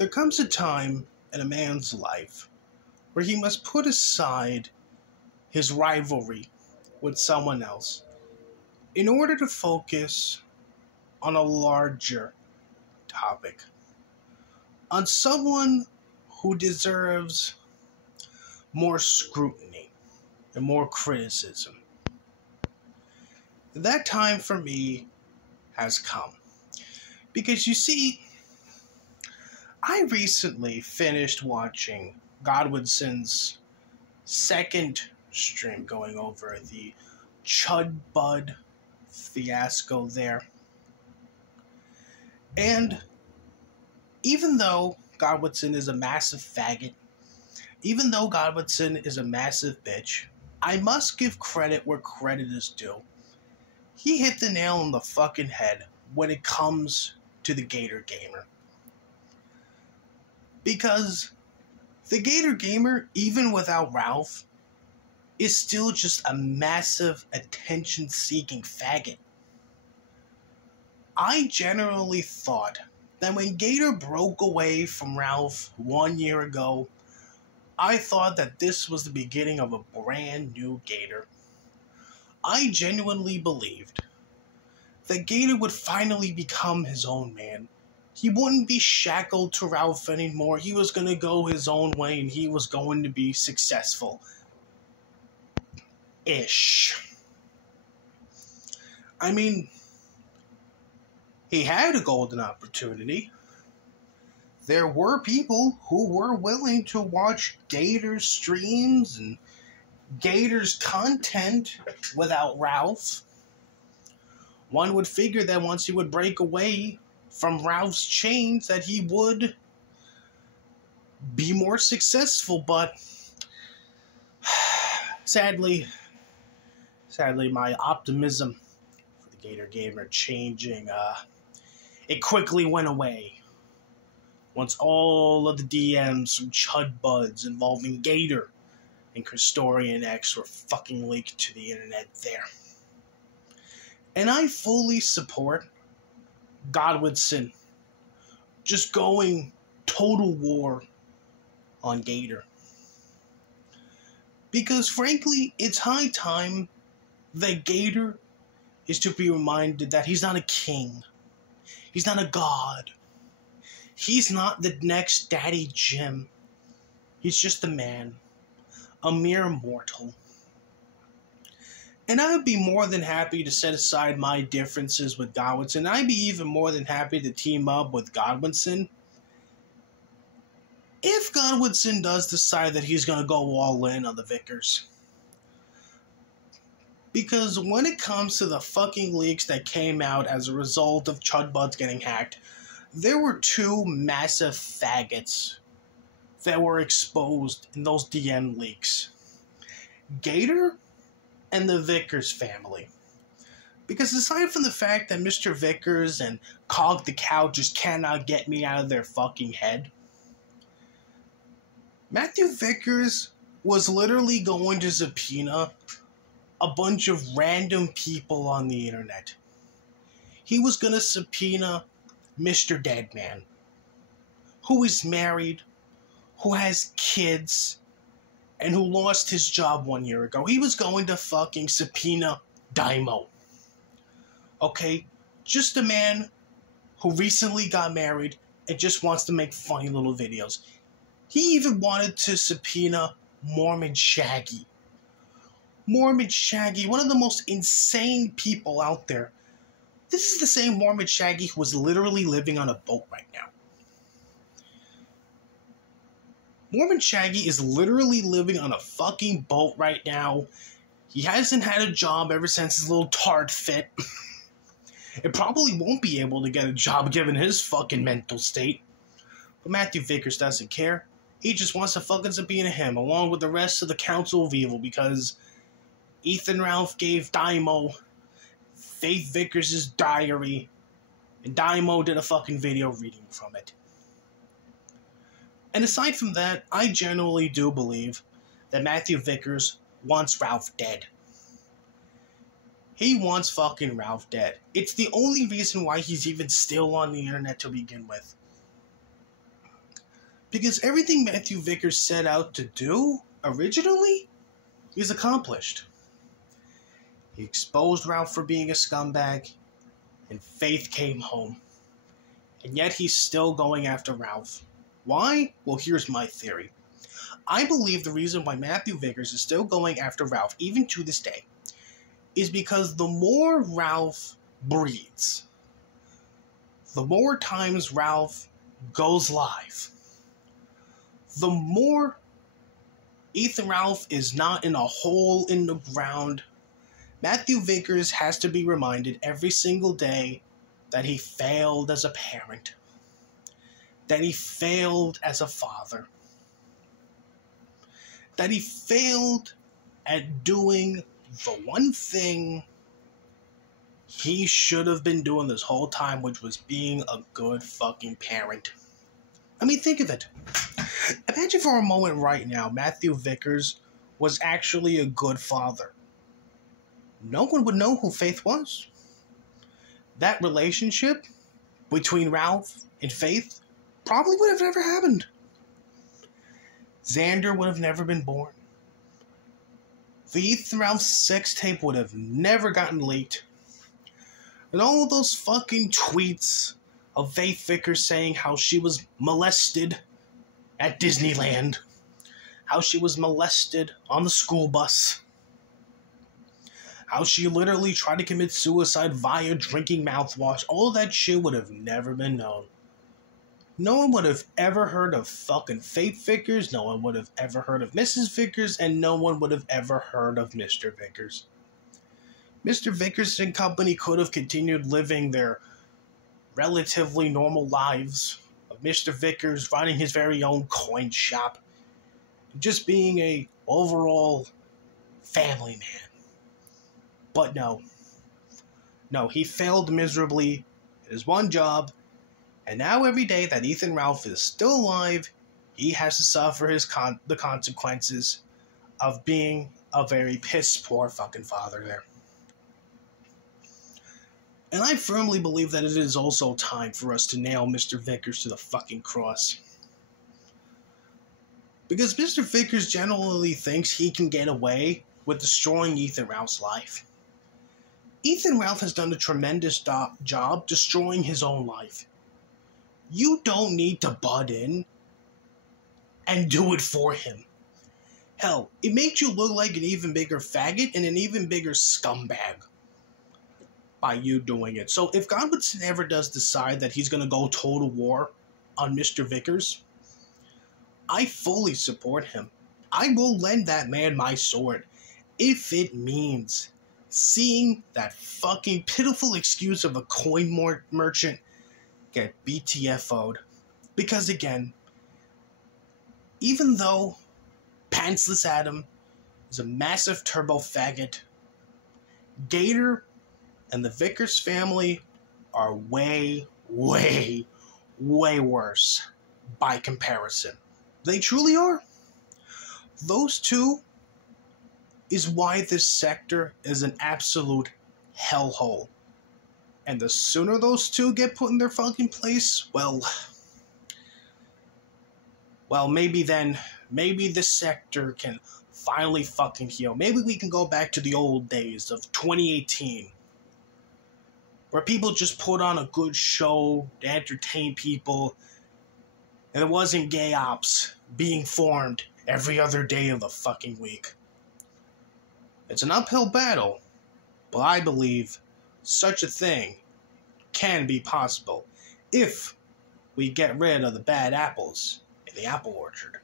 There comes a time in a man's life where he must put aside his rivalry with someone else in order to focus on a larger topic, on someone who deserves more scrutiny and more criticism. That time for me has come. Because you see, I recently finished watching Godwinson's second stream going over the Chud Bud fiasco there. And even though Godwinson is a massive faggot, even though Godwinson is a massive bitch, I must give credit where credit is due. He hit the nail on the fucking head when it comes to the Gator Gamer. Because the Gator Gamer, even without Ralph, is still just a massive attention-seeking faggot. I generally thought that when Gator broke away from Ralph 1 year ago, I thought that this was the beginning of a brand new Gator. I genuinely believed that Gator would finally become his own man. He wouldn't be shackled to Ralph anymore. He was going to go his own way and he was going to be successful. Ish. I mean, he had a golden opportunity. There were people who were willing to watch Gator's streams and Gator's content without Ralph. One would figure that once he would break away from Ralph's chains that he would be more successful, but sadly my optimism for the Gator Gamer changing, it quickly went away once all of the DMs from Chud Buds involving Gator and Christorian X were fucking leaked to the internet there. And I fully support Godwinson just going total war on Gator. Because frankly, it's high time that Gator is to be reminded that he's not a king. He's not a god. He's not the next Daddy Jim. He's just a man. A mere mortal. And I would be more than happy to set aside my differences with Godwinson. I'd be even more than happy to team up with Godwinson. If Godwinson does decide that he's going to go all in on the Vickers. Because when it comes to the fucking leaks that came out as a result of Chud Buds getting hacked, there were two massive faggots that were exposed in those DM leaks. Gator and the Vickers family. Because aside from the fact that Mr. Vickers and Cog the Cow just cannot get me out of their fucking head, Matthew Vickers was literally going to subpoena a bunch of random people on the internet. He was going to subpoena Mr. Deadman, who is married, who has kids, and who lost his job 1 year ago. He was going to fucking subpoena Daimo. Okay? Just a man who recently got married and just wants to make funny little videos. He even wanted to subpoena Mormon Shaggy. Mormon Shaggy, one of the most insane people out there. This is the same Mormon Shaggy who was literally living on a boat right now. Mormon Shaggy is literally living on a fucking boat right now. He hasn't had a job ever since his little tart fit. It probably won't be able to get a job given his fucking mental state. But Matthew Vickers doesn't care. He just wants to fucking subpoena him along with the rest of the Council of Evil because Ethan Ralph gave Daimo Faith Vickers' diary and Daimo did a fucking video reading from it. And aside from that, I genuinely do believe that Matthew Vickers wants Ralph dead. He wants fucking Ralph dead. It's the only reason why he's even still on the internet to begin with. Because everything Matthew Vickers set out to do originally is accomplished. He exposed Ralph for being a scumbag, and Faith came home. And yet he's still going after Ralph. Why? Well, here's my theory. I believe the reason why Matthew Vickers is still going after Ralph, even to this day, is because the more Ralph breathes, the more times Ralph goes live, the more Ethan Ralph is not in a hole in the ground. Matthew Vickers has to be reminded every single day that he failed as a parent, that he failed as a father, that he failed at doing the one thing he should have been doing this whole time, which was being a good fucking parent. I mean, think of it. Imagine for a moment right now, Matthew Vickers was actually a good father. No one would know who Faith was. That relationship between Ralph and Faith probably would have never happened. Xander would have never been born. The Ethan Ralph sex tape would have never gotten leaked. And all of those fucking tweets of Faith Vickers saying how she was molested at Disneyland, how she was molested on the school bus, how she literally tried to commit suicide via drinking mouthwash, all that shit would have never been known. No one would have ever heard of fucking Faith Vickers, no one would have ever heard of Mrs. Vickers, and no one would have ever heard of Mr. Vickers. Mr. Vickers and company could have continued living their relatively normal lives of Mr. Vickers running his very own coin shop, just being a overall family man. But no, he failed miserably at his one job, and now every day that Ethan Ralph is still alive, he has to suffer the consequences of being a very piss-poor fucking father there. And I firmly believe that it is also time for us to nail Mr. Vickers to the fucking cross. Because Mr. Vickers generally thinks he can get away with destroying Ethan Ralph's life. Ethan Ralph has done a tremendous job destroying his own life. You don't need to butt in and do it for him. Hell, it makes you look like an even bigger faggot and an even bigger scumbag by you doing it. So if Godwinson ever does decide that he's going to go total war on Mr. Vickers, I fully support him. I will lend that man my sword if it means seeing that fucking pitiful excuse of a coin merchant get BTFO'd. Because again, even though Pantsless Adam is a massive turbo faggot, Gator and the Vickers family are way, way, way worse by comparison. They truly are. Those two is why this sector is an absolute hellhole. And the sooner those two get put in their fucking place, well, maybe this sector can finally fucking heal. Maybe we can go back to the old days of 2018, where people just put on a good show to entertain people, and there wasn't gay ops being formed every other day of the fucking week. It's an uphill battle, but I believe such a thing can be possible if we get rid of the bad apples in the apple orchard.